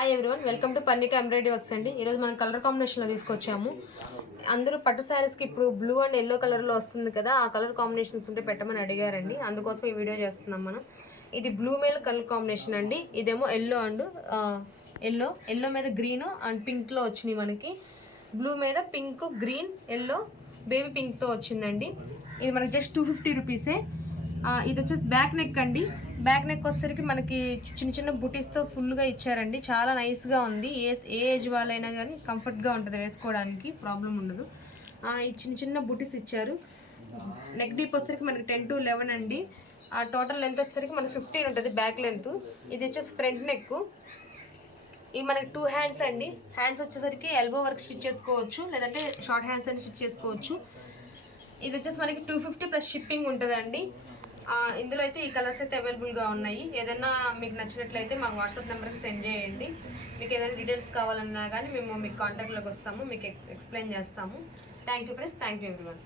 Hi everyone, welcome to Parnika embroidery works అండి. ఈరోజు మనం కలర్ కాంబినేషన్లో తీసుకొచ్చాము. అందరూ పట్టు శారీస్కి ఇప్పుడు బ్లూ అండ్ ఎల్లో కలర్లో వస్తుంది కదా, ఆ కలర్ కాంబినేషన్స్ ఉంటే పెట్టమని అడిగారండి. అందుకోసం ఈ వీడియో చేస్తున్నాం మనం. ఇది బ్లూ మీద కలర్ కాంబినేషన్ అండి. ఇదేమో ఎల్లో అండ్ ఎల్లో మీద గ్రీన్ అండ్ పింక్లో వచ్చినాయి మనకి. బ్లూ మీద పింక్, గ్రీన్, ఎల్లో, బేబీ పింక్తో వచ్చిందండి. ఇది మనకి జస్ట్ 250 రూపీసే. ఇది వచ్చేసి బ్యాక్ నెక్ అండి. బ్యాక్ నెక్ వచ్చేసరికి మనకి చిన్న చిన్న బుటీస్తో ఫుల్గా ఇచ్చారండి. చాలా నైస్గా ఉంది. ఏ ఏజ్ వాళ్ళైనా కానీ కంఫర్ట్గా ఉంటుంది, వేసుకోవడానికి ప్రాబ్లం ఉండదు. ఈ చిన్న చిన్న బుటీస్ ఇచ్చారు. నెక్ డీప్ వచ్చేసరికి మనకి 10 to 11 అండి. టోటల్ లెంత్ వచ్చేసరికి మనకి 15 ఉంటుంది బ్యాక్ లెంత్. ఇది వచ్చేసి ఫ్రంట్ నెక్. ఇవి మనకి 2 హ్యాండ్స్ అండి. హ్యాండ్స్ వచ్చేసరికి ఎల్బో వర్క్ స్టిచ్ చేసుకోవచ్చు, లేదంటే షార్ట్ హ్యాండ్స్ అని స్టిచ్ చేసుకోవచ్చు. ఇది వచ్చేసి మనకి 250 ప్లస్ షిప్పింగ్ ఉంటుందండి. ఇందులో అయితే ఈ కలర్స్ అయితే అవైలబుల్గా ఉన్నాయి. ఏదైనా మీకు నచ్చినట్లయితే మాకు వాట్సాప్ నెంబర్కి సెండ్ చేయండి. మీకు ఏదైనా డీటెయిల్స్ కావాలన్నా కానీ మేము మీకు కాంటాక్ట్లోకి వస్తాము, మీకు ఎక్స్ప్లెయిన్ చేస్తాము. Thank you friends, thank you everyone.